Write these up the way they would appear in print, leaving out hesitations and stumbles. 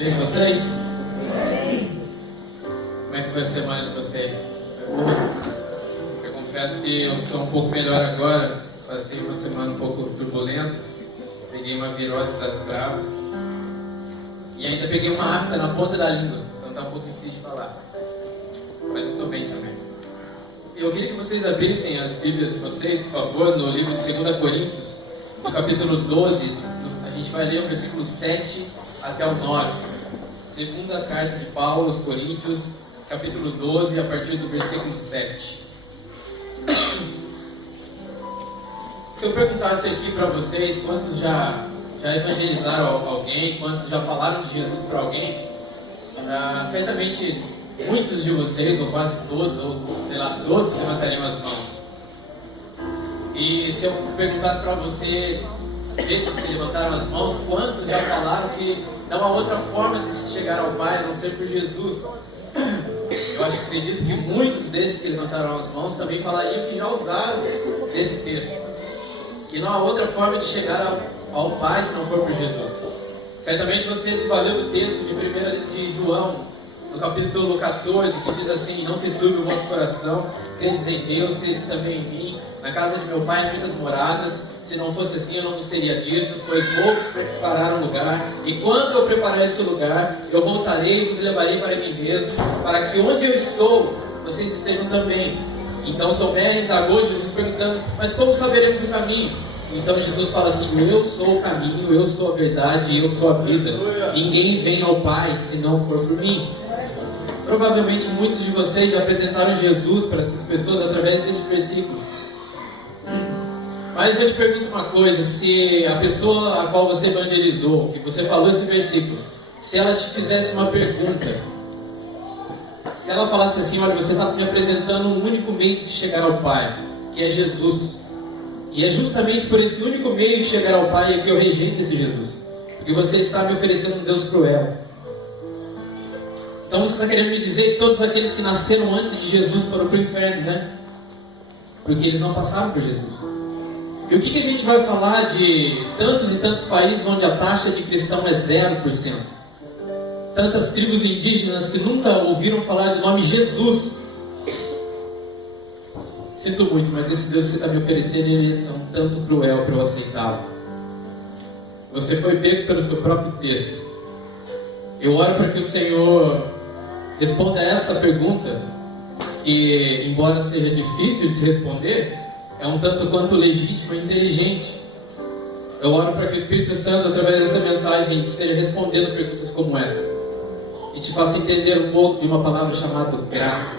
Bem com vocês? Como é que foi a semana de vocês? Foi boa? Eu confesso que eu estou um pouco melhor agora. Passei uma semana um pouco turbulenta. Peguei uma virose das bravas. E ainda peguei uma afta na ponta da língua. Então tá um pouco difícil de falar. Mas eu estou bem também. Eu queria que vocês abrissem as Bíblias de vocês, por favor, no livro de 2 Coríntios, no capítulo 12. A gente vai ler o versículo 7 até o 9. Segunda carta de Paulo aos Coríntios, capítulo 12, a partir do versículo 7. Se eu perguntasse aqui para vocês quantos já evangelizaram alguém, quantos já falaram de Jesus para alguém, certamente muitos de vocês, ou quase todos, ou sei lá, todos levantariam as mãos. E se eu perguntasse para você, desses que levantaram as mãos, quantos já falaram que não há outra forma de se chegar ao Pai a não ser por Jesus? Eu acredito que muitos desses que levantaram as mãos também falariam que já usaram esse texto, que não há outra forma de chegar ao Pai se não for por Jesus. Certamente você se valeu do texto de 1 de João, no capítulo 14, que diz assim: não se turbe o vosso coração, credes em Deus, credes também em mim. Na casa de meu Pai há muitas moradas. Se não fosse assim, eu não vos teria dito, pois vou vos preparar um lugar. E quando eu preparar esse lugar, eu voltarei e vos levarei para mim mesmo, para que onde eu estou, vocês estejam também. Então Tomé indagou Jesus perguntando: mas como saberemos o caminho? Então Jesus fala assim: eu sou o caminho, eu sou a verdade, eu sou a vida. Ninguém vem ao Pai se não for por mim. Provavelmente muitos de vocês já apresentaram Jesus para essas pessoas através desse versículo. Mas eu te pergunto uma coisa: se a pessoa a qual você evangelizou, que você falou esse versículo, se ela te fizesse uma pergunta, se ela falasse assim: olha, você está me apresentando um único meio de se chegar ao Pai, que é Jesus, e é justamente por esse único meio de chegar ao Pai que eu rejeito esse Jesus, porque você está me oferecendo um Deus cruel. Então você está querendo me dizer que todos aqueles que nasceram antes de Jesus foram para o inferno, né? Porque eles não passaram por Jesus. E o que a gente vai falar de tantos e tantos países onde a taxa de cristão é 0%? Tantas tribos indígenas que nunca ouviram falar do nome Jesus. Sinto muito, mas esse Deus que você está me oferecendo, ele é um tanto cruel para eu aceitá-lo. Você foi pego pelo seu próprio texto. Eu oro para que o Senhor responda a essa pergunta, que, embora seja difícil de se responder, é um tanto quanto legítimo e inteligente. Eu oro para que o Espírito Santo, através dessa mensagem, esteja respondendo perguntas como essa e te faça entender um pouco de uma palavra chamada graça.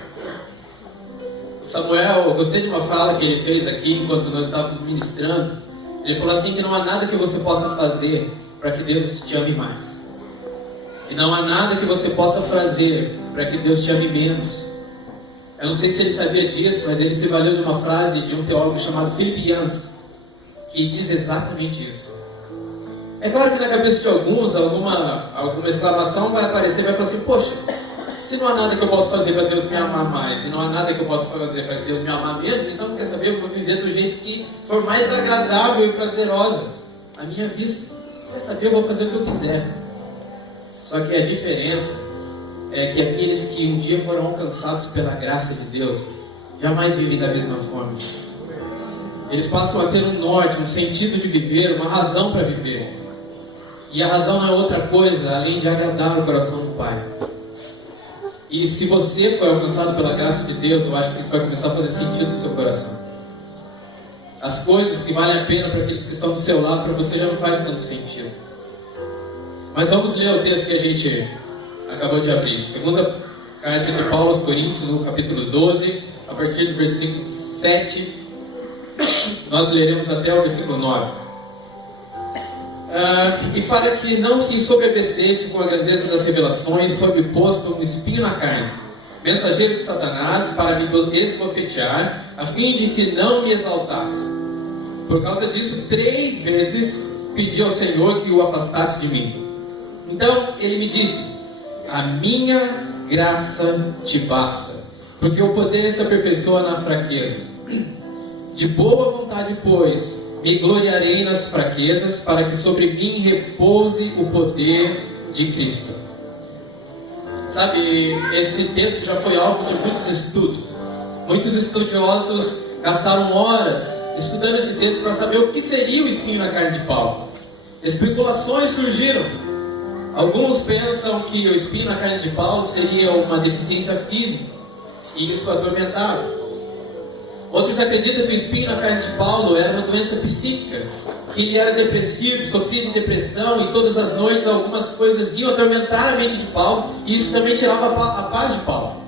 O Samuel, eu gostei de uma fala que ele fez aqui enquanto nós estávamos ministrando. Ele falou assim: que não há nada que você possa fazer para que Deus te ame mais, e não há nada que você possa fazer para que Deus te ame menos. Eu não sei se ele sabia disso, mas ele se valeu de uma frase de um teólogo chamado Philip Yancey, que diz exatamente isso. É claro que na cabeça de alguns, alguma exclamação vai aparecer e vai falar assim: poxa, se não há nada que eu possa fazer para Deus me amar mais, e não há nada que eu possa fazer para que Deus me amar menos, então quer saber, eu vou viver do jeito que for mais agradável e prazerosa a minha vista. Quer saber, eu vou fazer o que eu quiser. Só que a diferença é que aqueles que um dia foram alcançados pela graça de Deus jamais vivem da mesma forma. Eles passam a ter um norte, um sentido de viver, uma razão para viver. E a razão não é outra coisa além de agradar o coração do Pai. E se você foi alcançado pela graça de Deus, eu acho que isso vai começar a fazer sentido no seu coração. As coisas que valem a pena para aqueles que estão do seu lado, para você já não faz tanto sentido. Mas vamos ler o texto que a gente acabou de abrir. Segunda carta de Paulo aos Coríntios, no capítulo 12, a partir do versículo 7, nós leremos até o versículo 9. E para que não se ensoberbecesse com a grandeza das revelações, foi-me posto um espinho na carne, mensageiro de Satanás, para me esbofetear, a fim de que não me exaltasse. Por causa disso, 3 vezes pedi ao Senhor que o afastasse de mim. Então ele me disse: a minha graça te basta, porque o poder se aperfeiçoa na fraqueza. De boa vontade, pois, me gloriarei nas fraquezas, para que sobre mim repouse o poder de Cristo. Sabe, esse texto já foi alvo de muitos estudos. Muitos estudiosos gastaram horas estudando esse texto para saber o que seria o espinho na carne de Paulo. Especulações surgiram. Alguns pensam que o espinho na carne de Paulo seria uma deficiência física e isso atormentava. Outros acreditam que o espinho na carne de Paulo era uma doença psíquica, que ele era depressivo, sofria de depressão e todas as noites algumas coisas vinham atormentar a mente de Paulo e isso também tirava a paz de Paulo.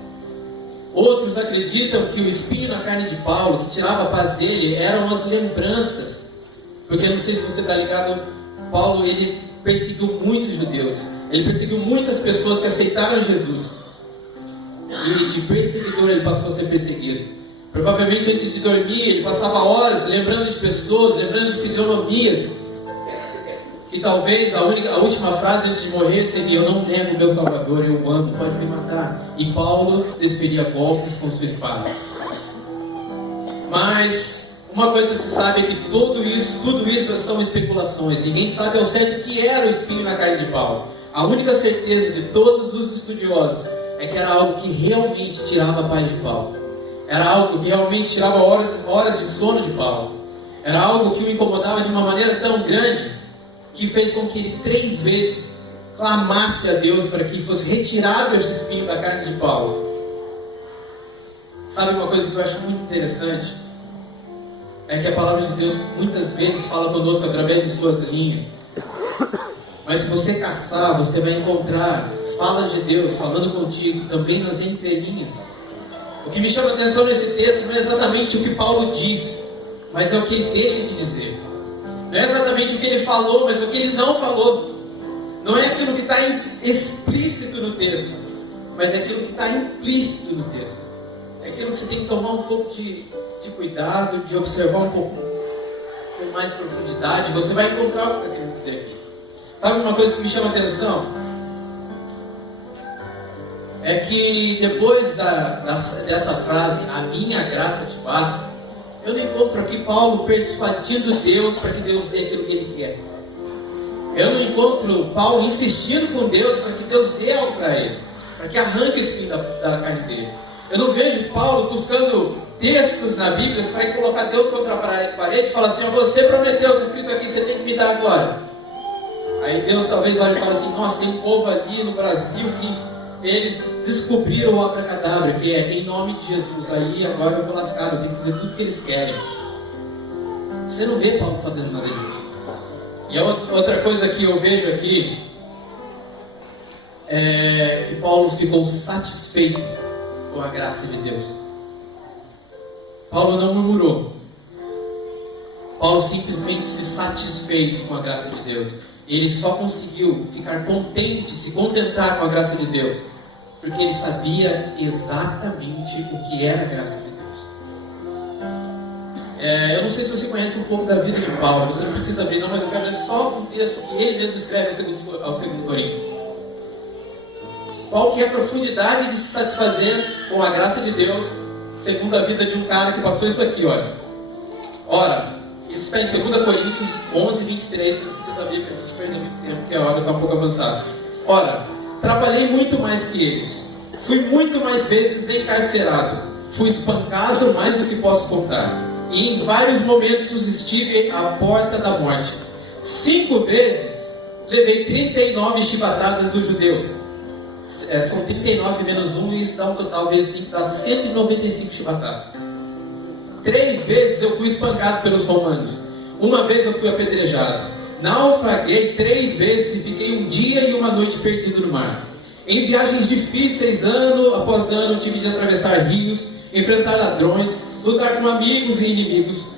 Outros acreditam que o espinho na carne de Paulo, que tirava a paz dele, eram as lembranças. Porque não sei se você está ligado, Paulo ele perseguiu muitos judeus. Ele perseguiu muitas pessoas que aceitaram Jesus. E de perseguidor ele passou a ser perseguido. Provavelmente antes de dormir ele passava horas lembrando de pessoas, lembrando de fisionomias. Que talvez a última frase antes de morrer seria: eu não nego meu Salvador, eu o amo, pode me matar. E Paulo desferia golpes com sua espada. Mas uma coisa se sabe é que tudo isso são especulações. Ninguém sabe ao certo o que era o espinho na carne de Paulo. A única certeza de todos os estudiosos é que era algo que realmente tirava a paz de Paulo. Era algo que realmente tirava horas de sono de Paulo. Era algo que o incomodava de uma maneira tão grande que fez com que ele 3 vezes clamasse a Deus para que fosse retirado esse espinho da carne de Paulo. Sabe uma coisa que eu acho muito interessante? É que a palavra de Deus muitas vezes fala conosco através de suas linhas. Mas se você caçar, você vai encontrar falas de Deus falando contigo também nas entrelinhas. O que me chama a atenção nesse texto não é exatamente o que Paulo diz, mas é o que ele deixa de dizer. Não é exatamente o que ele falou, mas o que ele não falou. Não é aquilo que está explícito no texto, mas é aquilo que está implícito no texto. É aquilo que você tem que tomar um pouco de cuidado, de observar um pouco com mais profundidade. Você vai encontrar o que está querendo dizer aqui. Sabe uma coisa que me chama a atenção? É que depois dessa frase, a minha graça te basta, eu não encontro aqui Paulo persuadindo Deus para que Deus dê aquilo que Ele quer. Eu não encontro Paulo insistindo com Deus para que Deus dê algo para ele, para que arranque o espinho da carne dele. Eu não vejo Paulo buscando textos na Bíblia para colocar Deus contra a parede e falar assim: você prometeu, está escrito aqui, você tem que me dar agora. Aí Deus talvez olhe e fale assim: nossa, tem um povo ali no Brasil que eles descobriram o abracadabra, que é em nome de Jesus. Aí agora eu estou lascado, eu tenho que fazer tudo o que eles querem. Você não vê Paulo fazendo nada disso. E a outra coisa que eu vejo aqui é que Paulo ficou satisfeito com a graça de Deus. Paulo não murmurou. Paulo simplesmente se satisfez com a graça de Deus. Ele só conseguiu ficar contente, se contentar com a graça de Deus, porque ele sabia exatamente o que era a graça de Deus. Eu não sei se você conhece um pouco da vida de Paulo, você não precisa abrir não, mas eu quero ler só um texto que ele mesmo escreve ao 2 Coríntios. Qual que é a profundidade de se satisfazer com a graça de Deus, segundo a vida de um cara que passou isso aqui, olha. Ora, isso está em 2 Coríntios 11, 23, você não precisa abrir para a gente perder muito tempo, porque a hora está um pouco avançada. Ora, trabalhei muito mais que eles, fui muito mais vezes encarcerado, fui espancado mais do que posso contar, e em vários momentos estive à porta da morte. 5 vezes levei 39 chibatadas dos judeus. São 39 menos 1, e isso dá um total vezes 5, dá 195 chibatadas. 3 vezes eu fui espancado pelos romanos. 1 vez eu fui apedrejado. Naufraguei 3 vezes e fiquei um dia e uma noite perdido no mar. Em viagens difíceis, ano após ano, tive de atravessar rios, enfrentar ladrões, lutar com amigos e inimigos.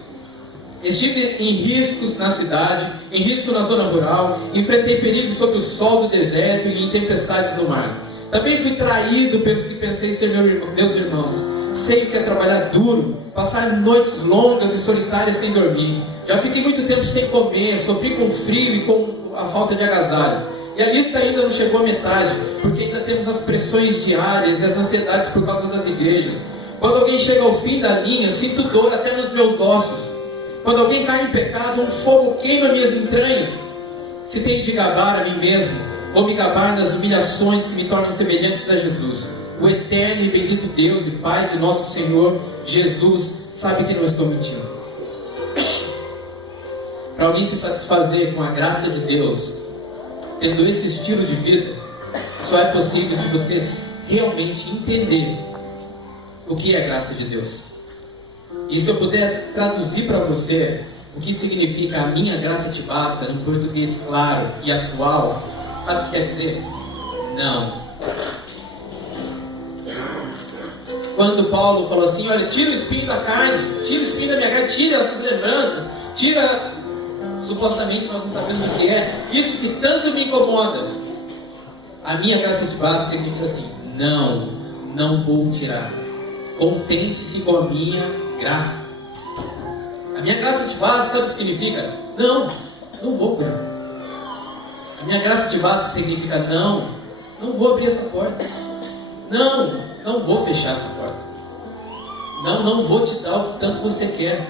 Estive em riscos na cidade, em risco na zona rural, enfrentei perigos sob o sol do deserto e em tempestades no mar. Também fui traído pelos que pensei ser meus irmãos. Sei o que é trabalhar duro, passar noites longas e solitárias sem dormir. Já fiquei muito tempo sem comer, sofri com frio e com a falta de agasalho. E a lista ainda não chegou à metade, porque ainda temos as pressões diárias e as ansiedades por causa das igrejas. Quando alguém chega ao fim da linha, sinto dor até nos meus ossos. Quando alguém cai em pecado, um fogo queima minhas entranhas. Se tenho de gabar a mim mesmo, Vou me gabar nas humilhações que me tornam semelhantes a Jesus. O eterno e bendito Deus e Pai de nosso Senhor Jesus sabe que não estou mentindo. Para alguém se satisfazer com a graça de Deus, tendo esse estilo de vida, só é possível se você realmente entender o que é graça de Deus. E se eu puder traduzir para você o que significa a minha graça te basta, num português claro e atual, sabe o que quer dizer? Não. Quando Paulo falou assim, olha, tira o espinho da carne, tira o espinho da minha carne, tira essas lembranças, tira, supostamente nós não sabemos o que é, isso que tanto me incomoda. A minha graça te basta significa assim, não vou tirar. Contente-se com a minha graça. A minha graça te basta, sabe o que significa? Não vou curar. A minha graça te basta significa não vou abrir essa porta. Não vou fechar essa porta. Não vou te dar o que tanto você quer.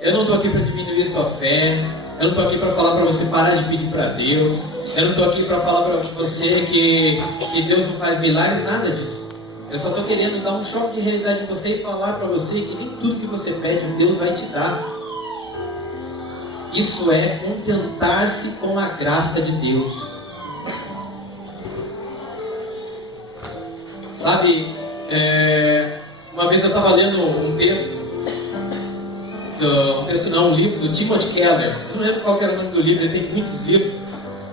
Eu não estou aqui para diminuir sua fé. Eu não estou aqui para falar para você parar de pedir para Deus. Eu não estou aqui para falar para você que Deus não faz milagre, nada disso. Eu só estou querendo dar um choque de realidade em você e falar para você que nem tudo que você pede, Deus vai te dar. Isso é contentar-se com a graça de Deus. Sabe, uma vez eu estava lendo um livro do Timothy Keller. Eu não lembro qual era o nome do livro, ele tem muitos livros.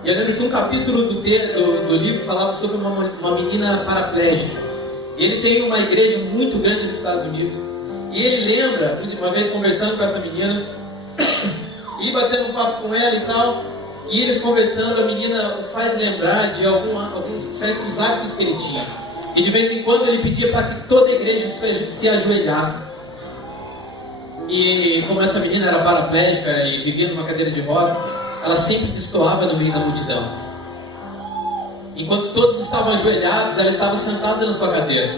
E eu lembro que um capítulo do livro falava sobre uma menina paraplégica. Ele tem uma igreja muito grande nos Estados Unidos. E ele lembra, uma vez conversando com essa menina, e batendo um papo com ela e tal, e eles conversando, a menina o faz lembrar de alguns certos hábitos que ele tinha. E de vez em quando ele pedia para que toda a igreja se ajoelhasse. E como essa menina era paraplégica e vivia numa cadeira de rodas, ela sempre destoava no meio da multidão. Enquanto todos estavam ajoelhados, ela estava sentada na sua cadeira.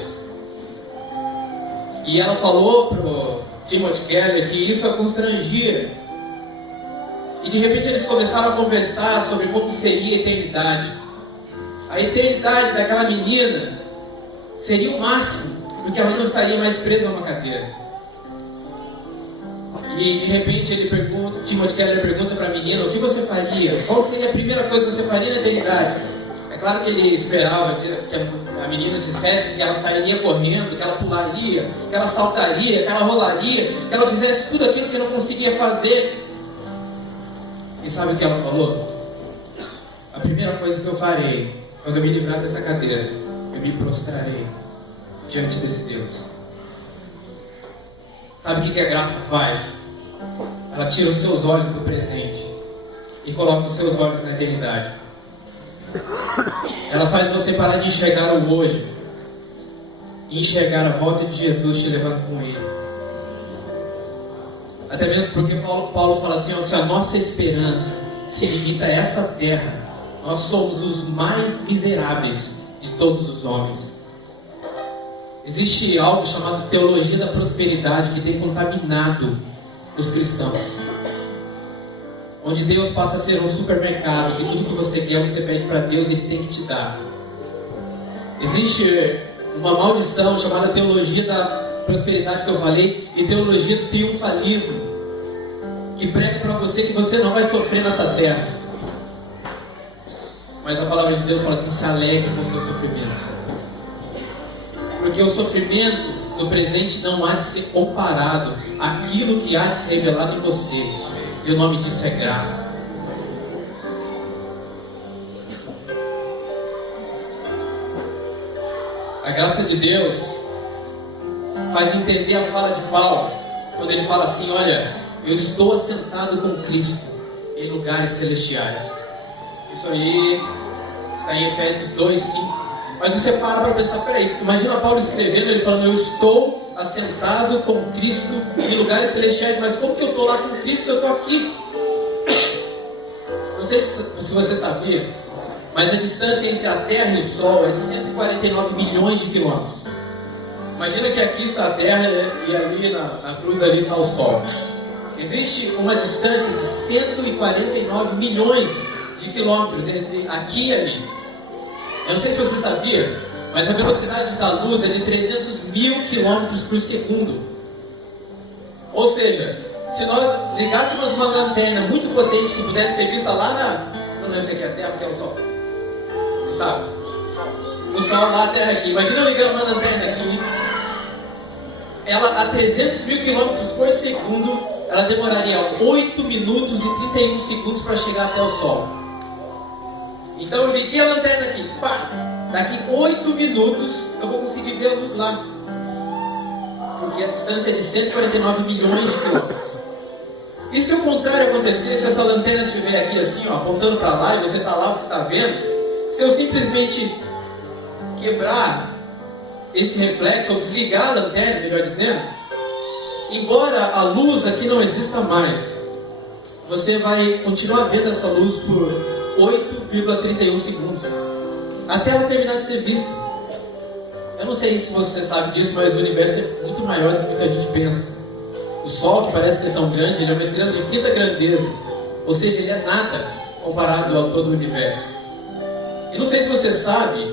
E ela falou para o Timothy Keller que isso a constrangia. E de repente eles começaram a conversar sobre como seria a eternidade. A eternidade daquela menina seria o máximo, porque ela não estaria mais presa a uma cadeira. E de repente Timothy Keller pergunta para a menina, o que você faria? Qual seria a primeira coisa que você faria na eternidade? É claro que ele esperava que a menina dissesse que ela sairia correndo, que ela pularia, que ela saltaria, que ela rolaria, que ela fizesse tudo aquilo que não conseguia fazer. E sabe o que ela falou? A primeira coisa que eu farei, quando eu me livrar dessa cadeira, eu me prostrarei diante desse Deus. Sabe o que a graça faz? Ela tira os seus olhos do presente e coloca os seus olhos na eternidade. Ela faz você parar de enxergar o hoje e enxergar a volta de Jesus te levando com Ele. Até mesmo porque Paulo fala assim, se a nossa esperança se limita a essa terra, nós somos os mais miseráveis de todos os homens. Existe algo chamado teologia da prosperidade que tem contaminado os cristãos, onde Deus passa a ser um supermercado, que tudo que você quer, você pede para Deus e Ele tem que te dar. Existe uma maldição chamada teologia da prosperidade que eu falei, e teologia do triunfalismo, que prega para você que você não vai sofrer nessa terra. Mas a palavra de Deus fala assim, se alegre com os seus sofrimentos. Porque o sofrimento do presente não há de ser comparado àquilo que há de ser revelado em você. E o nome disso é graça. A graça de Deus faz entender a fala de Paulo, quando ele fala assim, olha, eu estou assentado com Cristo em lugares celestiais. Isso aí está em Efésios 2:5. Mas você para pensar, peraí, imagina Paulo escrevendo, ele falando, eu estou assentado com Cristo em lugares celestiais, mas como que eu estou lá com Cristo se eu estou aqui? Não sei se você sabia, mas a distância entre a Terra e o Sol é de 149 milhões de quilômetros. Imagina que aqui está a Terra e ali na cruz ali está o Sol. Existe uma distância de 149 milhões de quilômetros entre aqui e ali. Eu não sei se você sabia, mas a velocidade da luz é de 300 mil quilômetros por segundo. Ou seja, se nós ligássemos uma lanterna muito potente que pudesse ser vista lá na... Não lembro se aqui é a Terra, porque é o Sol. Você sabe? O Sol lá, a Terra aqui. Imagina eu ligando uma lanterna aqui. Ela a 300 mil quilômetros por segundo, ela demoraria 8 minutos e 31 segundos para chegar até o Sol. Então eu liguei a lanterna aqui. Pá! Daqui 8 minutos eu vou conseguir ver a luz lá. Porque a distância é de 149 milhões de quilômetros. E se o contrário acontecer, se essa lanterna estiver aqui assim, ó, apontando para lá, e você está lá, você está vendo, se eu simplesmente quebrar esse reflexo, ou desligar a lanterna, melhor dizendo, embora a luz aqui não exista mais, você vai continuar vendo essa luz por 8,31 segundos, até ela terminar de ser vista. Eu não sei se você sabe disso, mas o universo é muito maior do que muita gente pensa. O Sol, que parece ser tão grande, ele é uma estrela de quinta grandeza. Ou seja, ele é nada comparado ao todo o universo. E não sei se você sabe,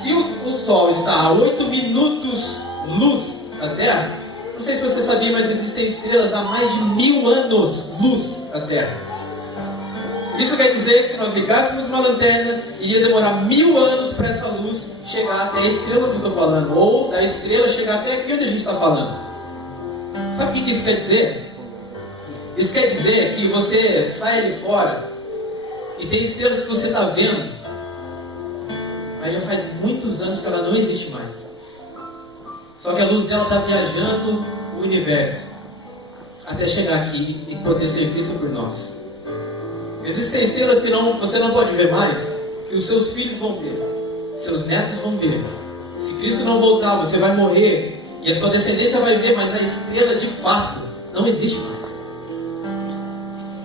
se o Sol está a 8 minutos luz da Terra, não sei se você sabia, mas existem estrelas a mais de 1000 anos luz da Terra. Isso quer dizer que se nós ligássemos uma lanterna, iria demorar 1000 anos para essa luz chegar até a estrela que eu estou falando, ou da estrela chegar até aqui onde a gente está falando. Sabe o que isso quer dizer? Isso quer dizer que você sai ali fora e tem estrelas que você está vendo, mas já faz muitos anos que ela não existe mais. Só que a luz dela está viajando o universo até chegar aqui e poder ser vista por nós. Existem estrelas que você não pode ver mais, que os seus filhos vão ver, seus netos vão ver. Se Cristo não voltar, você vai morrer e a sua descendência vai ver, mas a estrela de fato não existe mais.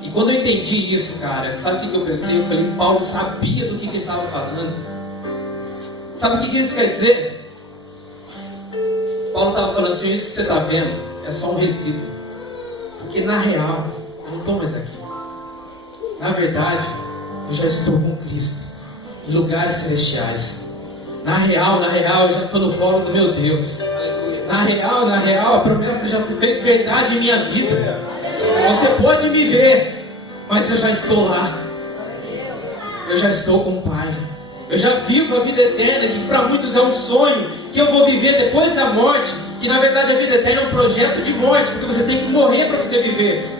E quando eu entendi isso, cara, sabe o que eu pensei? Eu falei, Paulo sabia do que ele estava falando. Sabe o que isso quer dizer? Paulo estava falando assim, isso que você está vendo é só um resíduo. Porque na real, eu não estou mais aqui. Na verdade, eu já estou com Cristo, em lugares celestiais. Na real, eu já estou no colo do meu Deus. Na real, a promessa já se fez verdade em minha vida. Você pode me ver, mas eu já estou lá. Eu já estou com o Pai. Eu já vivo a vida eterna, que para muitos é um sonho, que eu vou viver depois da morte, que na verdade a vida eterna é um projeto de morte, porque você tem que morrer para você viver.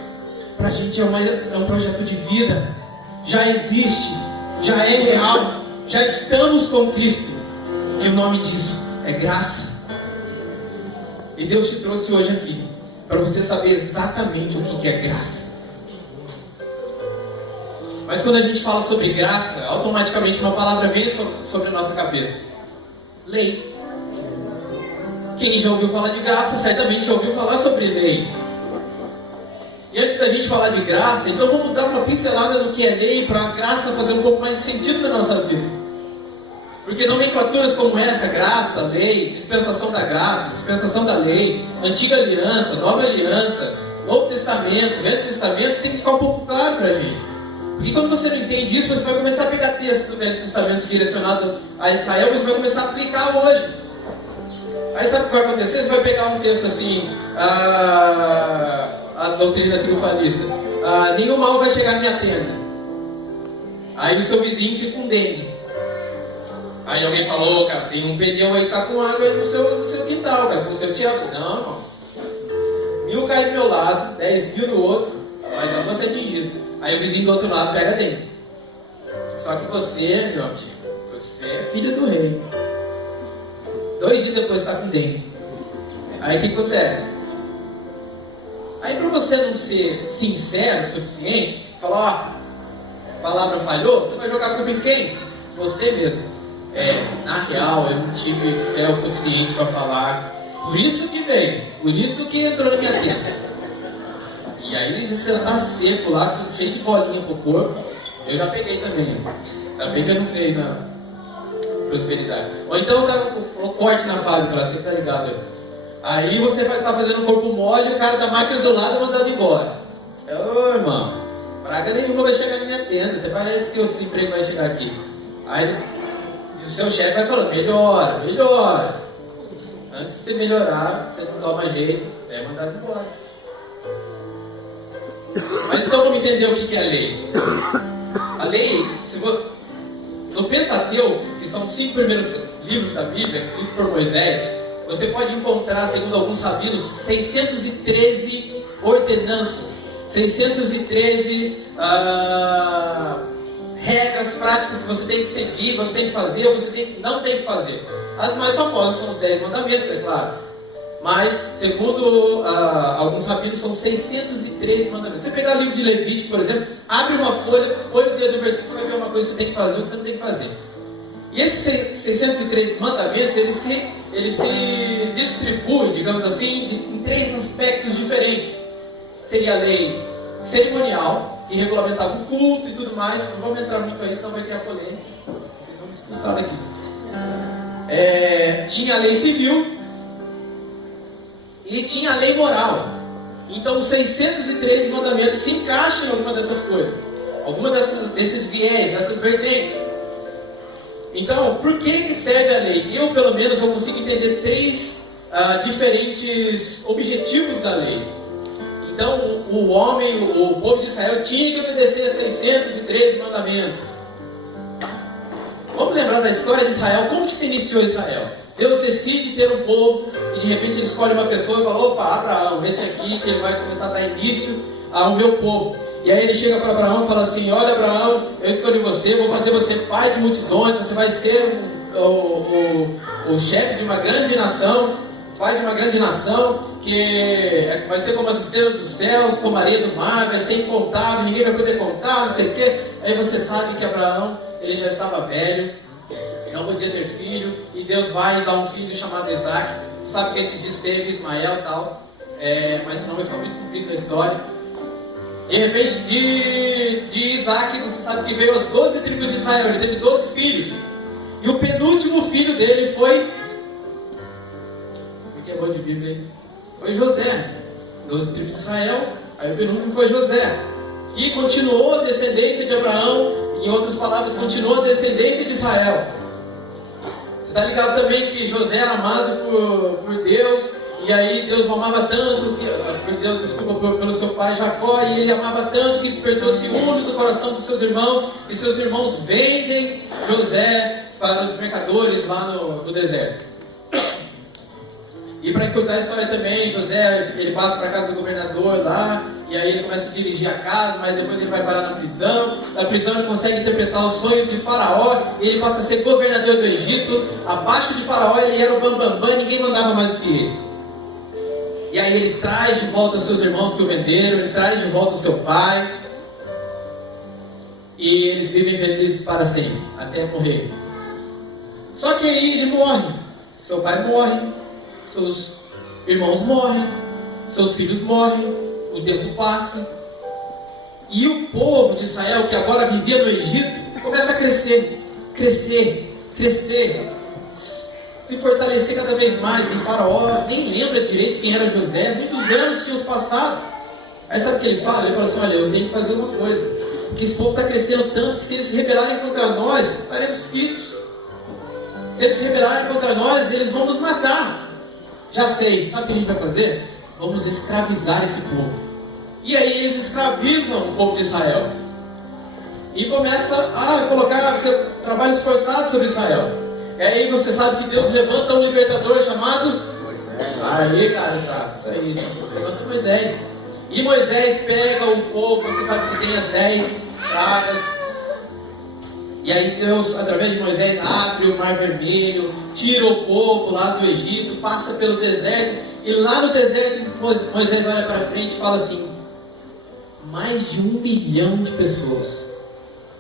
Para a gente é um projeto de vida, já existe, já é real, já estamos com Cristo, e o nome disso é graça. E Deus te trouxe hoje aqui, para você saber exatamente o que é graça. Mas quando a gente fala sobre graça, automaticamente uma palavra vem sobre a nossa cabeça: lei. Quem já ouviu falar de graça, certamente já ouviu falar sobre lei. E antes da gente falar de graça, então vamos dar uma pincelada do que é lei, para a graça fazer um pouco mais de sentido na nossa vida. Porque nomenclaturas como essa, graça, lei, dispensação da graça, dispensação da lei, antiga aliança, nova aliança, Novo Testamento, Velho Testamento, tem que ficar um pouco claro para a gente. Porque quando você não entende isso, você vai começar a pegar texto do Velho Testamento direcionado a Israel, você vai começar a aplicar hoje. Aí sabe o que vai acontecer? Você vai pegar um texto assim, a doutrina triunfalista: nenhum mal vai chegar à minha tenda. Aí o seu vizinho fica com dengue. Aí alguém falou, cara, tem um pneu aí que tá com água aí no seu quintal, cara. Se você tirar, você, não, irmão. 1000 cai do meu lado, 10.000 no outro, mas não vou ser atingido. Aí o vizinho do outro lado pega dengue. Só que você, meu amigo, você é filho do rei. 2 dias depois está com dengue. Aí o que acontece? Aí para você não ser sincero o suficiente, falar, ó, a palavra falhou, você vai jogar a culpa em quem? Você mesmo. Na real, eu não tive fé o suficiente para falar. Por isso que veio, por isso que entrou na minha tenda. E aí você está seco lá, cheio de bolinha pro corpo. Eu já peguei também. Ainda bem que eu não creio na prosperidade. Ou então dá um corte na fábrica lá, você tá ligado? Aí você vai estar fazendo um corpo mole e o cara da máquina do lado mandando embora. Ô irmão, praga nenhuma vai chegar na minha tenda, até parece que o desemprego vai chegar aqui. Aí o seu chefe vai falando, melhora, melhora. Antes de você melhorar, você não toma jeito, é mandado embora. Mas então vamos entender o que é a lei. A lei, no Pentateuco, que são os 5 primeiros livros da Bíblia, escritos por Moisés, você pode encontrar, segundo alguns rabinos, 613 ordenanças, 613 regras práticas que você tem que seguir, você tem que fazer, ou você não tem que fazer. As mais famosas são os 10 mandamentos, é claro. Mas, segundo alguns rabinos, são 613 mandamentos. Você pegar o livro de Levítico, por exemplo, abre uma folha, põe o dedo no versículo, você vai ver uma coisa que você tem que fazer, outra que você não tem que fazer. E esses 613 mandamentos, eles se distribuem, digamos assim, em 3 aspectos diferentes. Seria a lei cerimonial, que regulamentava o culto e tudo mais. Não vamos entrar muito aí, senão vai criar polêmica. Vocês vão me expulsar daqui. Tinha a lei civil e tinha a lei moral. Então os 613 mandamentos se encaixam em alguma dessas coisas, alguma desses viés, dessas vertentes. Então, por que serve a lei? Eu, pelo menos, eu consigo entender 3 diferentes objetivos da lei. Então, o povo de Israel tinha que obedecer a 613 mandamentos. Vamos lembrar da história de Israel. Como que se iniciou Israel? Deus decide ter um povo e de repente ele escolhe uma pessoa e fala, opa, Abraão, esse aqui que ele vai começar a dar início ao meu povo. E aí ele chega para Abraão e fala assim, olha Abraão, eu escolhi você, vou fazer você pai de multidões, você vai ser o chefe de uma grande nação, pai de uma grande nação, que vai ser como as estrelas dos céus, como a areia do mar, vai ser incontável, ninguém vai poder contar, não sei o quê. Aí você sabe que Abraão, ele já estava velho, não podia ter filho, e Deus vai dar um filho chamado Isaac. Você sabe que antes disso teve Ismael e tal, mas senão vai ficar muito comprido a história. De repente, de Isaac, você sabe que veio as 12 tribos de Israel, ele teve 12 filhos. E o penúltimo filho dele foi... Porque é bom de Bíblia aí. Foi José. 12 tribos de Israel, aí o penúltimo foi José. Que continuou a descendência de Abraão, em outras palavras, continuou a descendência de Israel. Você está ligado também que José era amado por Deus, e aí Deus o amava tanto, pelo seu pai Jacó, e ele amava tanto que despertou ciúmes no coração dos seus irmãos, e seus irmãos vendem José para os mercadores lá no deserto. E para encurtar a história também, José, ele passa para a casa do governador lá, e aí ele começa a dirigir a casa, mas depois ele vai parar na prisão. Na prisão ele consegue interpretar o sonho de Faraó, e ele passa a ser governador do Egito. Abaixo de Faraó ele era o bambambam, ninguém mandava mais do que ele. E aí ele traz de volta os seus irmãos que o venderam, ele traz de volta o seu pai, e eles vivem felizes para sempre, até morrer. Só que aí ele morre, seu pai morre, seus irmãos morrem, seus filhos morrem, o tempo passa, e o povo de Israel, que agora vivia no Egito, começa a crescer, se fortalecer cada vez mais. E Faraó nem lembra direito quem era José, muitos anos tinham passado. Aí sabe o que ele fala? Ele fala assim, olha, eu tenho que fazer uma coisa, porque esse povo está crescendo tanto que se eles se rebelarem contra nós, estaremos fritos. Se eles se rebelarem contra nós, eles vão nos matar. Já sei, sabe o que a gente vai fazer? Vamos escravizar esse povo. E aí eles escravizam o povo de Israel e começa a colocar seu trabalho esforçado sobre Israel. E aí você sabe que Deus levanta um libertador chamado Moisés. Aí, cara, tá, isso aí, levanta Moisés. E Moisés pega o povo, você sabe que tem as 10 pragas. E aí Deus, através de Moisés, abre o mar vermelho, tira o povo lá do Egito, passa pelo deserto. E lá no deserto, Moisés olha para frente e fala assim, mais de 1 milhão de pessoas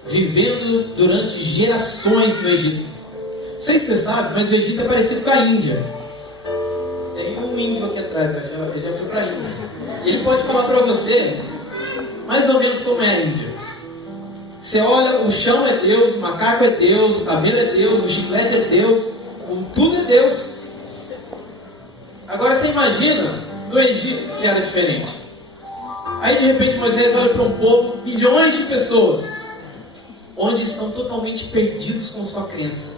vivendo durante gerações no Egito. Não sei se você sabe, mas o Egito é parecido com a Índia. Tem um índio aqui atrás, ele já foi para a Índia. Ele pode falar para você mais ou menos como é a Índia. Você olha, o chão é Deus, o macaco é Deus, o camelo é Deus, o chiclete é Deus, tudo é Deus. Agora você imagina no Egito se era diferente. Aí de repente Moisés olha para um povo, milhões de pessoas, onde estão totalmente perdidos com sua crença,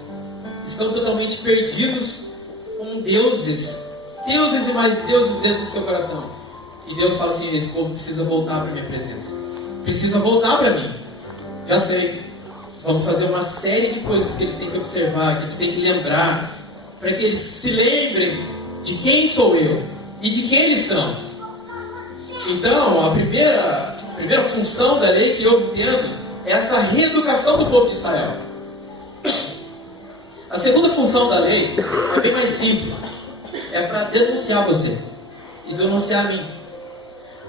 estão totalmente perdidos com deuses e mais deuses dentro do seu coração. E Deus fala assim: esse povo precisa voltar para a minha presença, precisa voltar para mim. Já sei, vamos fazer uma série de coisas que eles têm que observar, que eles têm que lembrar, para que eles se lembrem de quem sou eu e de quem eles são. Então, a primeira função da lei que eu entendo é essa reeducação do povo de Israel. A segunda função da lei é bem mais simples. É para denunciar você e denunciar a mim.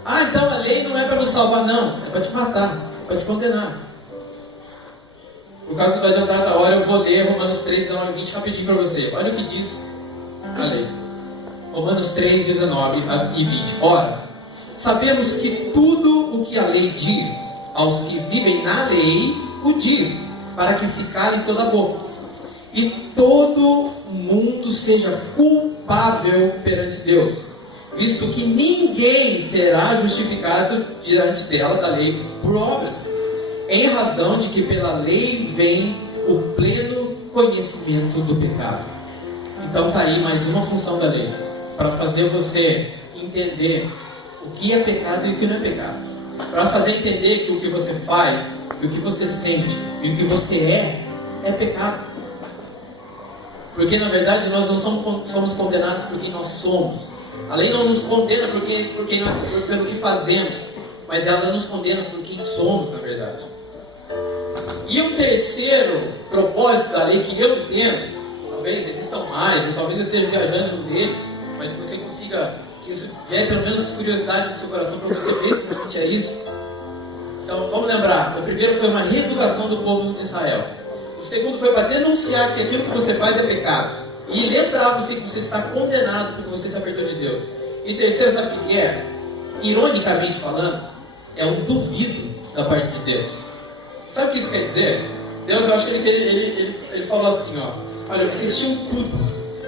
Ah, então a lei não é para nos salvar, não. É para te matar, é para te condenar. Por causa do adiantar da hora, eu vou ler Romanos 3, 19 e 20 rapidinho para você. Olha o que diz a lei. Romanos 3, 19 e 20. Ora, sabemos que tudo o que a lei diz aos que vivem na lei, o diz, para que se cale toda a boca e todo mundo seja culpável perante Deus, visto que ninguém será justificado diante dela, da lei, por obras, em razão de que pela lei vem o pleno conhecimento do pecado. Então está aí mais uma função da lei, para fazer você entender o que é pecado e o que não é pecado, para fazer entender que o que você faz, que o que você sente e o que você é pecado. Porque na verdade nós não somos condenados por quem nós somos. A lei não nos condena pelo que fazemos, mas ela nos condena por quem somos, na verdade. E um terceiro propósito da lei que eu entendo, talvez existam mais, ou talvez eu esteja viajando um deles, mas que você consiga, que isso gere pelo menos curiosidade no seu coração para você ver se realmente é isso. Então vamos lembrar, o primeiro foi uma reeducação do povo de Israel. O segundo foi para denunciar que aquilo que você faz é pecado e lembrar você que você está condenado porque você se apertou de Deus. E terceiro, sabe o que é? Ironicamente falando, é um duvido da parte de Deus. Sabe o que isso quer dizer? Deus, eu acho que ele falou assim, ó: olha, vocês tinham tudo,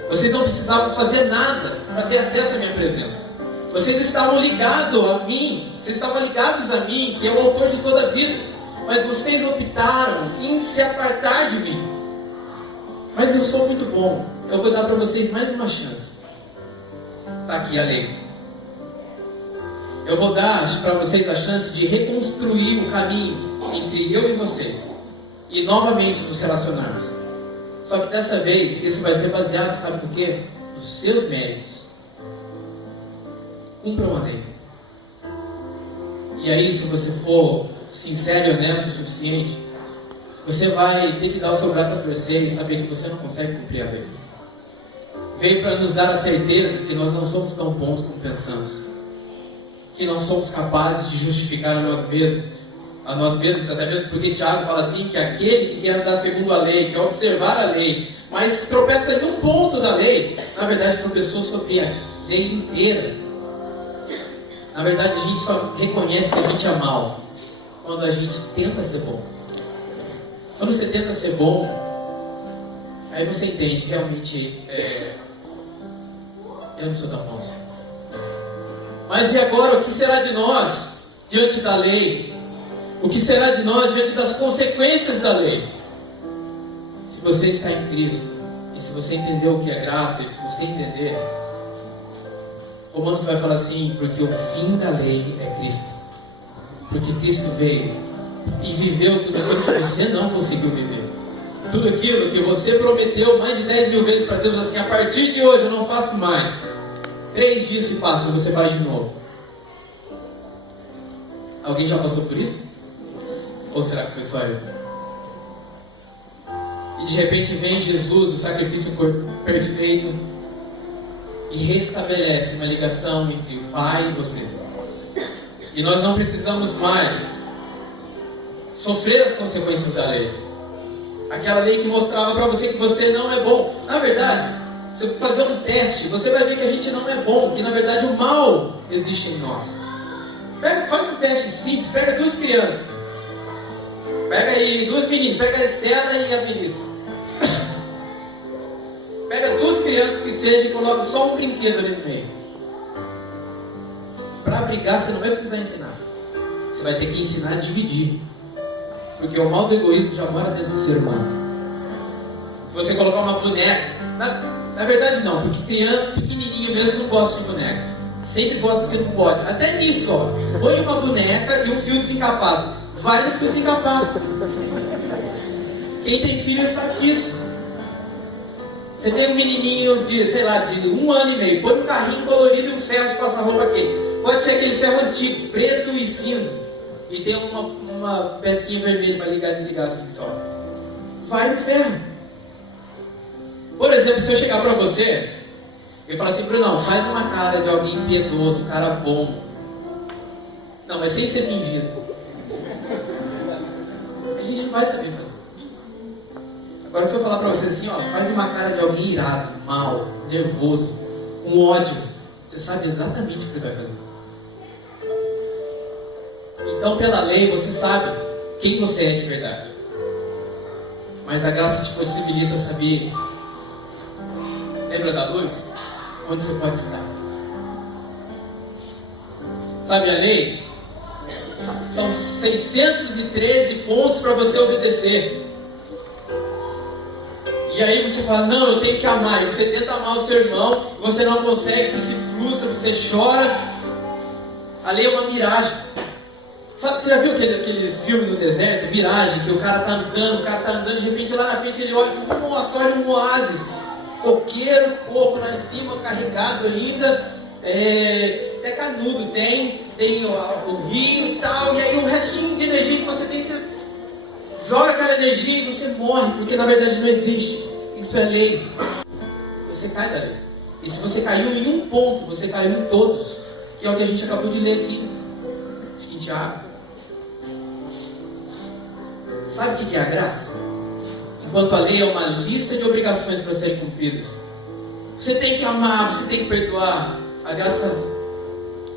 vocês não precisavam fazer nada para ter acesso à minha presença. Vocês estavam ligados a mim, que é o autor de toda a vida. Mas vocês optaram em se apartar de mim. Mas eu sou muito bom, eu vou dar para vocês mais uma chance. Está aqui a lei. Eu vou dar para vocês a chance de reconstruir o caminho entre eu e vocês, e novamente nos relacionarmos. Só que dessa vez isso vai ser baseado, sabe por quê? Nos seus méritos. Cumpram a lei. E aí, se você for sincero e honesto o suficiente, você vai ter que dar o seu braço a torcer e saber que você não consegue cumprir a lei. Veio para nos dar a certeza que nós não somos tão bons como pensamos, que não somos capazes de justificar a nós mesmos, até mesmo porque Tiago fala assim, que aquele que quer andar segundo a lei, quer observar a lei, mas tropeça em um ponto da lei, na verdade tropeçou sobre a lei inteira. Na verdade a gente só reconhece que a gente é mal quando a gente tenta ser bom. Quando você tenta ser bom, aí você entende, realmente, eu não sou tão bom assim. Mas e agora, o que será de nós diante da lei? O que será de nós diante das consequências da lei? Se você está em Cristo, e se você entendeu o que é graça, e se você entender, Romanos vai falar assim: porque o fim da lei é Cristo. Porque Cristo veio e viveu tudo aquilo que você não conseguiu viver. Tudo aquilo que você prometeu mais de 10.000 vezes para Deus, assim: a partir de hoje eu não faço mais. 3 dias se passam e você faz de novo. Alguém já passou por isso? Ou será que foi só eu? E de repente vem Jesus, o sacrifício perfeito, e restabelece uma ligação entre o Pai e você. E nós não precisamos mais sofrer as consequências da lei. Aquela lei que mostrava para você que você não é bom. Na verdade, se você fazer um teste, você vai ver que a gente não é bom, que na verdade o mal existe em nós. Faz um teste simples, pega 2 crianças. Pega aí 2 meninas, pega a Estela e a Melissa. Pega 2 crianças que sejam e coloca só um brinquedo ali no meio. para brigar você não vai precisar ensinar. Você vai ter que ensinar a dividir. Porque o mal do egoísmo já mora dentro do ser humano. Se você colocar uma boneca... Na verdade não, porque criança pequenininha mesmo não gosta de boneca. Sempre gosta porque não pode. Até nisso, ó. Põe uma boneca e um fio desencapado. Vai no fio desencapado. Quem tem filho sabe disso. Você tem um menininho de, sei lá, de 1 ano e meio. Põe um carrinho colorido e um ferro de passar roupa aqui. Pode ser aquele ferro antigo, preto e cinza. E tem uma pecinha vermelha para ligar e desligar assim só. Vai no ferro. Por exemplo, se eu chegar para você e falar assim, Brunão, faz uma cara de alguém piedoso, um cara bom. Não, mas sem ser fingido. A gente não vai saber fazer. Agora se eu falar para você assim, ó, faz uma cara de alguém irado, mal, nervoso, com ódio, você sabe exatamente o que você vai fazer. Então pela lei você sabe quem você é de verdade. Mas a graça te possibilita saber. Lembra da luz? Onde você pode estar. Sabe a lei? São 613 pontos para você obedecer. E aí você fala, não, eu tenho que amar. E você tenta amar o seu irmão, você não consegue, você se frustra, você chora. A lei é uma miragem. Sabe, você já viu aqueles filmes no deserto, miragem, que o cara tá andando, de repente lá na frente ele olha assim, nossa, olha um oásis. Coqueiro, coco lá em cima, carregado ainda, até canudo tem o rio e tal, e aí o restinho de energia que você tem, você joga aquela energia e você morre, porque na verdade não existe. Isso é lei. Você cai da lei. E se você caiu em um ponto, você caiu em todos, que é o que a gente acabou de ler aqui em Tiago. Sabe o que é a graça? Enquanto a lei é uma lista de obrigações para serem cumpridas, você tem que amar, você tem que perdoar. A graça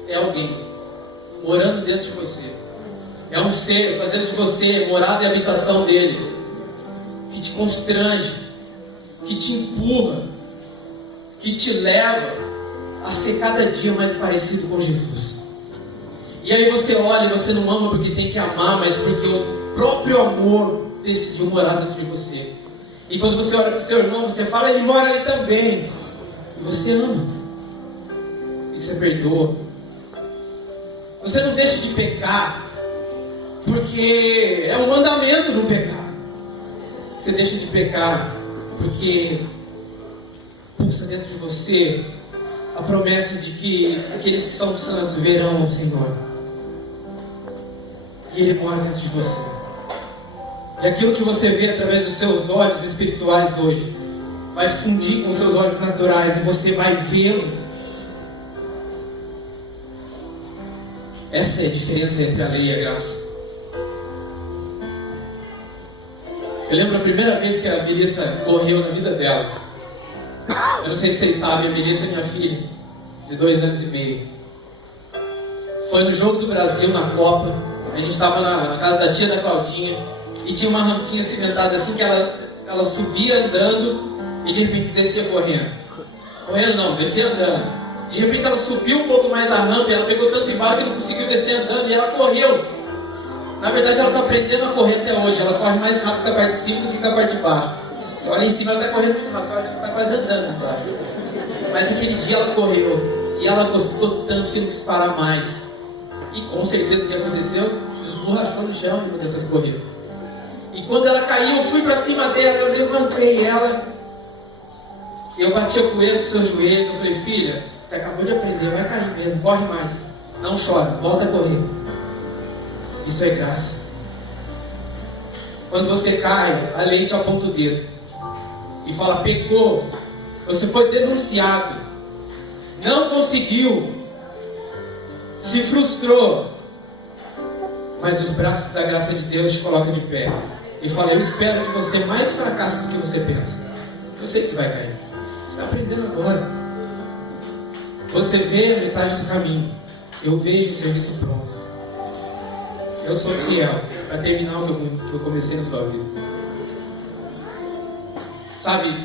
é alguém morando dentro de você. É um ser fazendo de você morada e habitação dele, que te constrange, que te empurra, que te leva a ser cada dia mais parecido com Jesus. E aí você olha e você não ama porque tem que amar, mas porque o próprio amor decidiu morar dentro de você. E quando você olha para o seu irmão, você fala, ele mora ali também. E você ama. E você perdoa. Você não deixa de pecar, porque é um mandamento não pecar. Você deixa de pecar, porque pulsa dentro de você a promessa de que aqueles que são santos verão o Senhor. E Ele mora dentro de você. E aquilo que você vê através dos seus olhos espirituais hoje vai fundir com os seus olhos naturais e você vai vê-lo. Essa é a diferença entre a lei e a graça. Eu lembro a primeira vez que a Melissa correu na vida dela. Eu não sei se vocês sabem, a Melissa é minha filha, de 2 anos e meio. Foi no jogo do Brasil, na Copa. A gente estava na casa da tia da Claudinha. E tinha uma rampinha cimentada assim que ela subia andando e de repente descia correndo. Correndo não, descia andando. De repente ela subiu um pouco mais a rampa e ela pegou tanto embalo que não conseguiu descer andando e ela correu. Na verdade ela está aprendendo a correr até hoje. Ela corre mais rápido com a parte de cima do que com a parte de baixo. Você olha em cima, ela está correndo muito rápido, ela está quase andando embaixo. Mas aquele dia ela correu e ela gostou tanto que não quis parar mais. E com certeza o que aconteceu? Se esborrachou no chão em uma dessas corridas. E quando ela caiu, eu fui para cima dela, eu levantei ela, eu bati a poeira dos seus joelhos, eu falei, filha, você acabou de aprender, vai cair mesmo, corre mais, não chora, volta a correr. Isso é graça. Quando você cai, a lei te aponta o dedo e fala, pecou, você foi denunciado, não conseguiu, se frustrou, mas os braços da graça de Deus te colocam de pé e fala, eu espero que você mais fracasse do que você pensa. Eu sei que você vai cair. Você está aprendendo agora. Você vê a metade do caminho. Eu vejo o serviço pronto. Eu sou fiel para terminar o que eu comecei na sua vida. Sabe,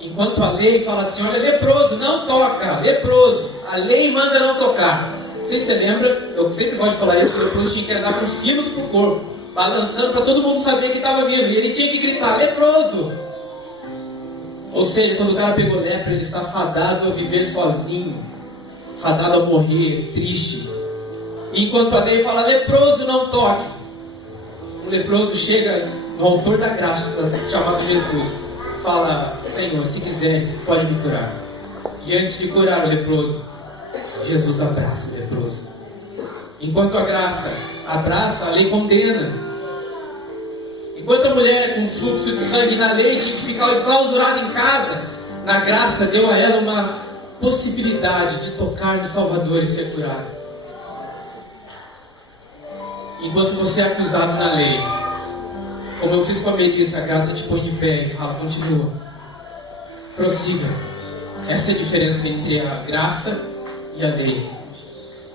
Enquanto a lei fala assim, olha, leproso, não toca, leproso. A lei manda não tocar. Não sei se você lembra, eu sempre gosto de falar isso, o leproso tinha que andar com sinos pro corpo, balançando para todo mundo saber que estava vindo. E ele tinha que gritar, leproso. Ou seja, quando o cara pegou lepra, ele está fadado a viver sozinho, fadado a morrer, triste. E enquanto a lei fala, leproso, não toque. O leproso chega no autor da graça, chamado Jesus, fala, Senhor, se quiser, você pode me curar. E antes de curar o leproso, Jesus abraça o leproso. Enquanto a graça abraça, a lei condena. Enquanto a mulher com fluxo de sangue na lei tinha que ficar enclausurada em casa, na graça deu a ela uma possibilidade de tocar no Salvador e ser curada. Enquanto você é acusado na lei, como eu fiz com a Melissa, a graça te põe de pé e fala, continua, prossiga. Essa é a diferença entre a graça e a lei.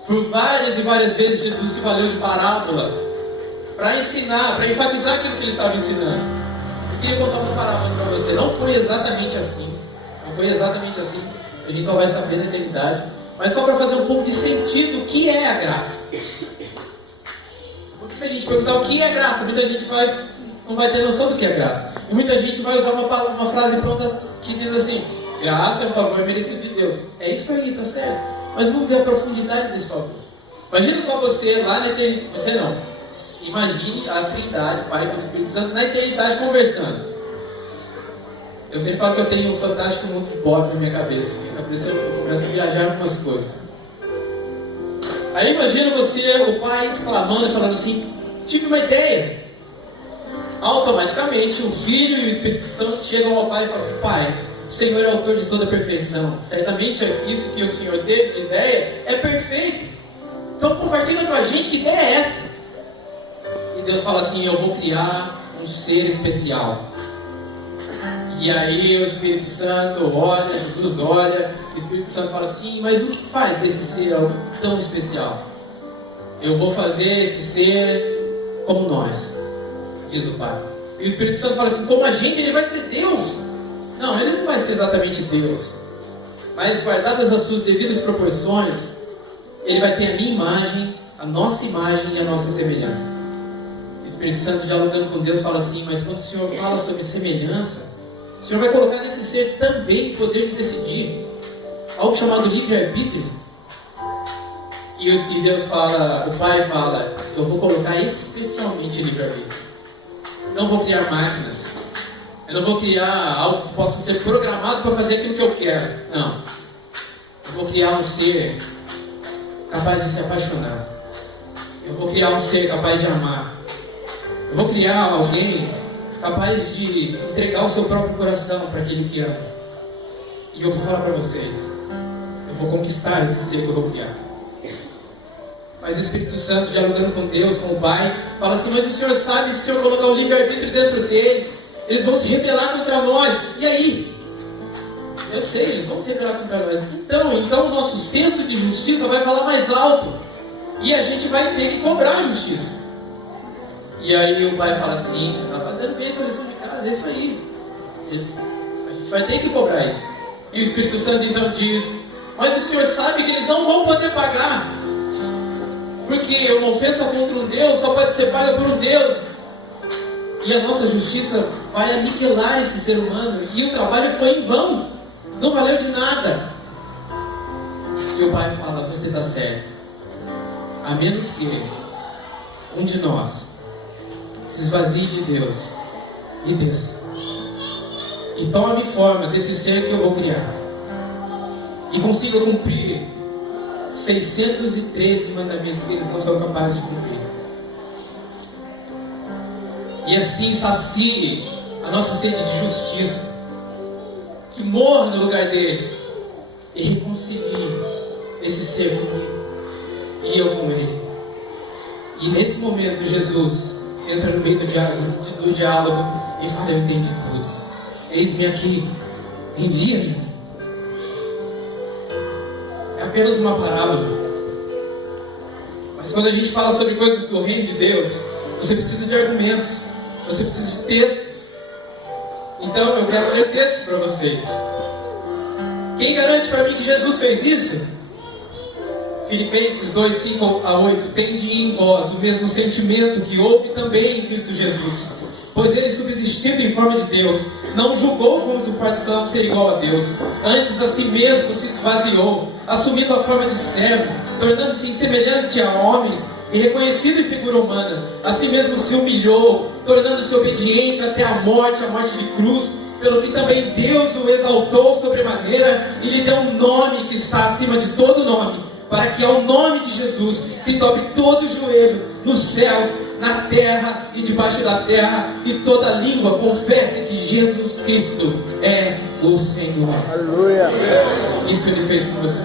Por várias e várias vezes Jesus se valeu de parábolas para ensinar, para enfatizar aquilo que ele estava ensinando. Eu queria contar uma parábola para você. Não foi exatamente assim. Não foi exatamente assim. A gente só vai saber na eternidade. Mas só para fazer um pouco de sentido o que é a graça. Porque se a gente perguntar o que é graça, muita gente não vai ter noção do que é graça. E muita gente vai usar uma frase pronta que diz assim, graça é um favor merecido de Deus. É isso aí, tá certo. Mas vamos ver a profundidade desse favor. Imagina só você lá na eternidade. Você não. Imagine a Trindade, Pai, Filho e Espírito Santo, na eternidade conversando. Eu sempre falo que eu tenho um fantástico mundo de Bob na minha cabeça. Minha cabeça começa a viajar algumas coisas. Aí imagina você, o Pai, exclamando e falando assim, tive uma ideia. Automaticamente o Filho e o Espírito Santo chegam ao Pai e falam assim, Pai, o Senhor é autor de toda a perfeição. Certamente isso que o Senhor teve de ideia é perfeito. Então compartilha com a gente que ideia é essa. E Deus fala assim, eu vou criar um ser especial. E aí o Espírito Santo olha, Jesus olha, o Espírito Santo fala assim, mas o que faz desse ser algo tão especial? Eu vou fazer esse ser como nós, diz o Pai. E o Espírito Santo fala assim, como a gente, ele vai ser Deus. Não, ele não vai ser exatamente Deus. Mas guardadas as suas devidas proporções, ele vai ter a minha imagem, a nossa imagem e a nossa semelhança. O Espírito Santo dialogando com Deus fala assim, mas quando o Senhor fala sobre semelhança, o Senhor vai colocar nesse ser também o poder de decidir. Algo chamado livre-arbítrio. E Deus fala, o Pai fala, eu vou colocar especialmente livre-arbítrio. Não vou criar máquinas. Eu não vou criar algo que possa ser programado para fazer aquilo que eu quero. Não. Eu vou criar um ser capaz de se apaixonar. Eu vou criar um ser capaz de amar. Eu vou criar alguém capaz de entregar o seu próprio coração para aquele que ama. E eu vou falar para vocês, eu vou conquistar esse ser que eu vou criar. Mas o Espírito Santo, dialogando com Deus, com o Pai, fala assim, mas o Senhor sabe, se o Senhor colocar o livre-arbítrio dentro deles, eles vão se rebelar contra nós. E aí? Eu sei, eles vão se rebelar contra nós. Então o nosso senso de justiça vai falar mais alto. E a gente vai ter que cobrar a justiça. E aí o Pai fala assim, você está fazendo bem essa lição de casa, é isso aí. A gente vai ter que cobrar isso. E o Espírito Santo então diz, mas o Senhor sabe que eles não vão poder pagar. Porque uma ofensa contra um Deus só pode ser paga por um Deus. E a nossa justiça vai aniquilar esse ser humano. E o trabalho foi em vão. Não valeu de nada. E o Pai fala, você está certo. A menos que um de nós se esvazie de Deus e desça. E tome forma desse ser que eu vou criar. E consiga cumprir 613 mandamentos que eles não são capazes de cumprir. E assim sacie a nossa sede de justiça. Que morra no lugar deles. E reconcilie esse ser comigo. E eu com ele. E nesse momento Jesus entra no meio do diálogo e fala, eu entendi tudo. Eis-me aqui. Envia-me. É apenas uma parábola. Mas quando a gente fala sobre coisas do reino de Deus, você precisa de argumentos. Você precisa de textos. Então eu quero ler textos para vocês. Quem garante para mim que Jesus fez isso? Filipenses 2, 5 a 8. Tende em vós o mesmo sentimento que houve também em Cristo Jesus, pois ele, subsistindo em forma de Deus, não julgou com usurpação ser igual a Deus. Antes a si mesmo se esvaziou, assumindo a forma de servo, tornando-se semelhante a homens, e reconhecido em figura humana. A si mesmo se humilhou, tornando-se obediente até a morte de cruz, pelo que também Deus o exaltou sobremaneira e lhe deu um nome que está acima de todo nome, para que ao nome de Jesus se dobre todo o joelho, nos céus, na terra e debaixo da terra, e toda língua confesse que Jesus Cristo é o Senhor. Aleluia. Isso Ele fez por você.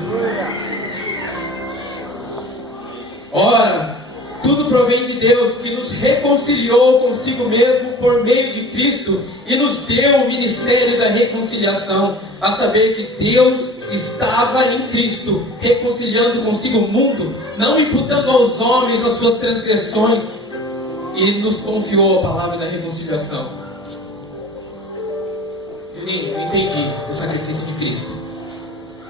Ora, tudo provém de Deus, que nos reconciliou consigo mesmo por meio de Cristo e nos deu o ministério da reconciliação, a saber que Deus estava em Cristo, reconciliando consigo o mundo, não imputando aos homens as suas transgressões, e nos confiou a palavra da reconciliação. Juninho, eu entendi o sacrifício de Cristo.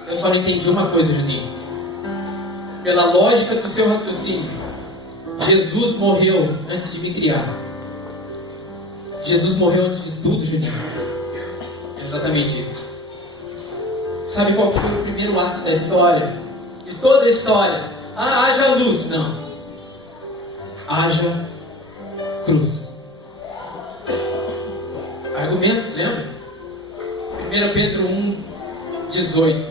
Eu só não entendi uma coisa, Juninho. Pela lógica do seu raciocínio, Jesus morreu antes de me criar. Jesus morreu antes de tudo, Juninho. É exatamente isso. Sabe qual foi o primeiro ato da história? De toda a história? Ah, haja luz. Não. Haja cruz. Argumentos, lembra? 1 Pedro 1, 18.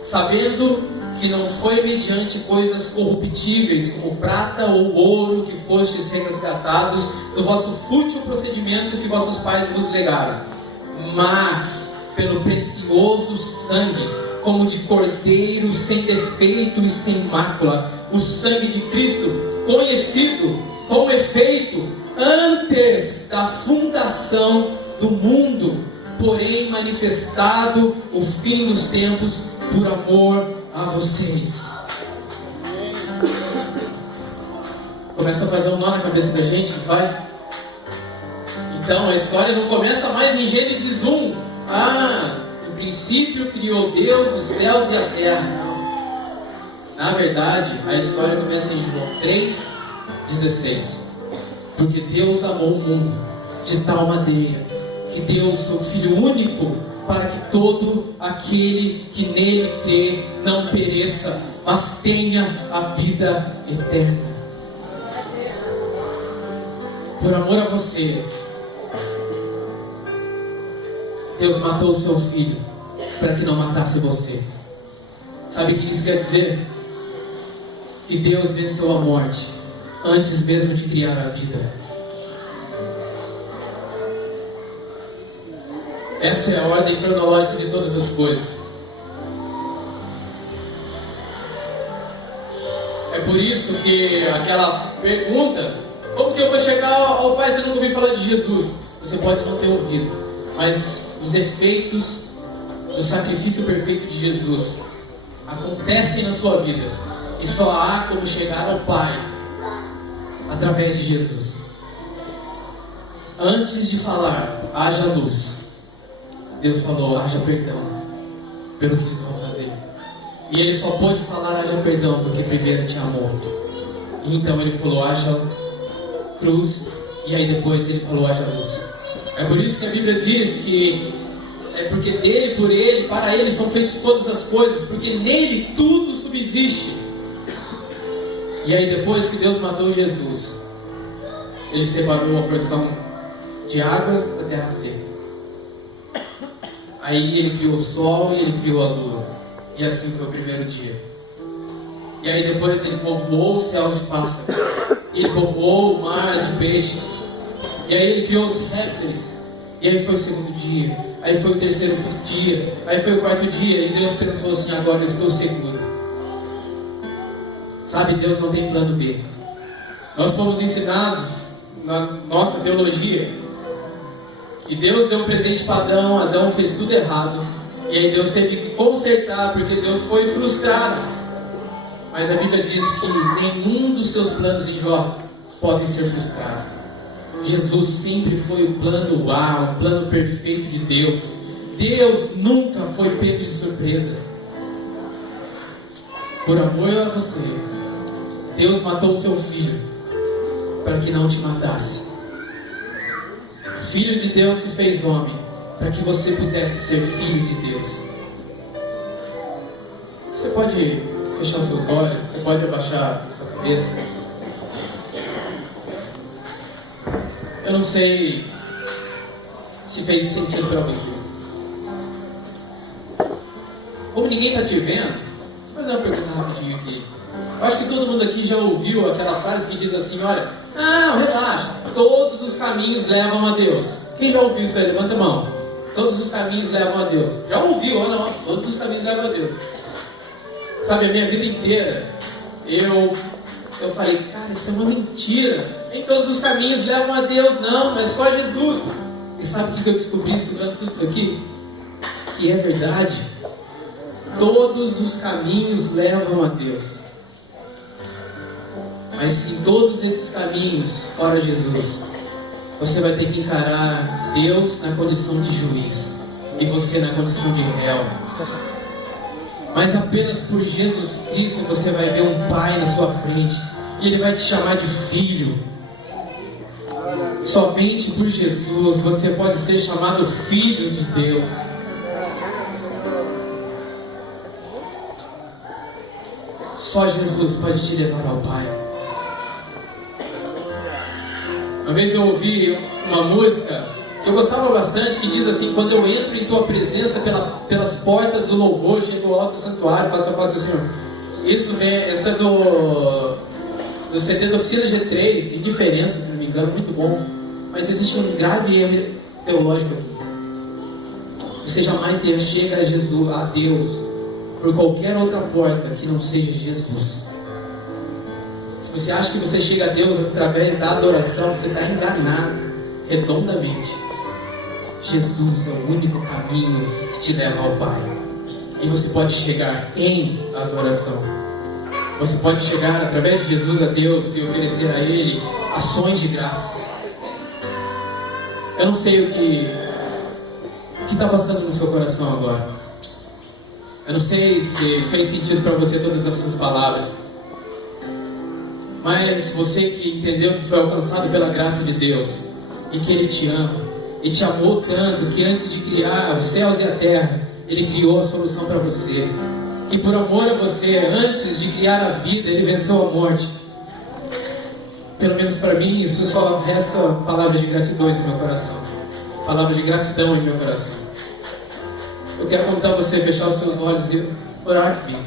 Sabendo que não foi mediante coisas corruptíveis, como prata ou ouro, que fostes resgatados do vosso fútil procedimento que vossos pais vos legaram, mas pelo precioso sangue, como de cordeiro sem defeito e sem mácula, o sangue de Cristo, conhecido com efeito antes da fundação do mundo, porém manifestado o fim dos tempos por amor a vocês. Começa a fazer um nó na cabeça da gente, não faz? Então a história não começa mais em Gênesis 1. No princípio criou Deus os céus e a terra. Não. Na verdade, a história começa em João 3,16. Porque Deus amou o mundo de tal maneira que deu o seu Filho único, para que todo aquele que nele crê não pereça, mas tenha a vida eterna. Por amor a você, Deus matou o seu Filho para que não matasse você. Sabe o que isso quer dizer? Que Deus venceu a morte antes mesmo de criar a vida. Essa é a ordem cronológica de todas as coisas. É por isso que aquela pergunta, como que eu vou chegar ao Pai se eu nunca ouvi falar de Jesus? Você pode não ter ouvido, mas os efeitos do sacrifício perfeito de Jesus acontecem na sua vida, e só há como chegar ao Pai através de Jesus. Antes de falar, haja luz, Deus falou, haja perdão pelo que eles vão fazer. E Ele só pôde falar, haja perdão, porque primeiro te amou. E então Ele falou, haja cruz, e aí depois Ele falou, haja luz. É por isso que a Bíblia diz que é porque dele, por Ele, para Ele são feitas todas as coisas, porque nele tudo subsiste. E aí depois que Deus matou Jesus, Ele separou a porção de águas da terra seca. Aí Ele criou o sol e Ele criou a lua. E assim foi o primeiro dia. E aí depois Ele povoou os céus de pássaros. Ele povoou o mar de peixes. E aí Ele criou os répteis. E aí foi o segundo dia. Aí foi o terceiro dia. Aí foi o quarto dia. E Deus pensou assim, agora eu estou seguro. Sabe, Deus não tem plano B. Nós fomos ensinados na nossa teologia e Deus deu um presente para Adão. Adão fez tudo errado, e aí Deus teve que consertar, porque Deus foi frustrado. Mas a Bíblia diz que nenhum dos seus planos em Jó podem ser frustrados. Jesus sempre foi o plano A, o plano perfeito de Deus. Deus nunca foi pego de surpresa. Por amor a você, Deus matou o seu filho para que não te matasse. O Filho de Deus se fez homem para que você pudesse ser filho de Deus. Você pode fechar seus olhos, você pode abaixar sua cabeça. Eu não sei se fez sentido para você. Como ninguém está te vendo, vou fazer uma pergunta rapidinho aqui. Eu acho que todo mundo aqui já ouviu aquela frase que diz assim, olha, não, relaxa, todos os caminhos levam a Deus. Quem já ouviu isso aí? Levanta a mão. Todos os caminhos levam a Deus. Já ouviu ou não? Todos os caminhos levam a Deus. Sabe, a minha vida inteira, eu falei, cara, isso é uma mentira. Nem todos os caminhos levam a Deus, não, é só Jesus. E sabe o que eu descobri estudando tudo isso aqui? Que é verdade. Todos os caminhos levam a Deus. Mas se todos esses caminhos fora Jesus, você vai ter que encarar Deus na condição de juiz e você na condição de réu. Mas apenas por Jesus Cristo você vai ver um Pai na sua frente e Ele vai te chamar de filho. Somente por Jesus você pode ser chamado filho de Deus. Só Jesus pode te levar ao Pai. Uma vez eu ouvi uma música que eu gostava bastante, que diz assim, quando eu entro em tua presença pelas portas do louvor, chego ao alto santuário, faço a face do Senhor. Isso é do CD da Oficina G3, Indiferença, se não me engano, muito bom. Mas existe um grave erro teológico aqui. Você jamais chega a Jesus, a Deus, por qualquer outra porta que não seja Jesus. Se você acha que você chega a Deus através da adoração, você está enganado redondamente. Jesus é o único caminho que te leva ao Pai. E você pode chegar em adoração. Você pode chegar através de Jesus a Deus e oferecer a Ele ações de graça. Eu não sei o que está passando no seu coração agora. Eu não sei se fez sentido para você todas essas palavras. Mas você que entendeu que foi alcançado pela graça de Deus e que Ele te ama e te amou tanto que antes de criar os céus e a terra, Ele criou a solução para você. E por amor a você, antes de criar a vida, Ele venceu a morte. Pelo menos para mim, isso só resta palavras de gratidão em meu coração. Palavras de gratidão em meu coração. Eu quero convidar você a fechar os seus olhos e orar comigo.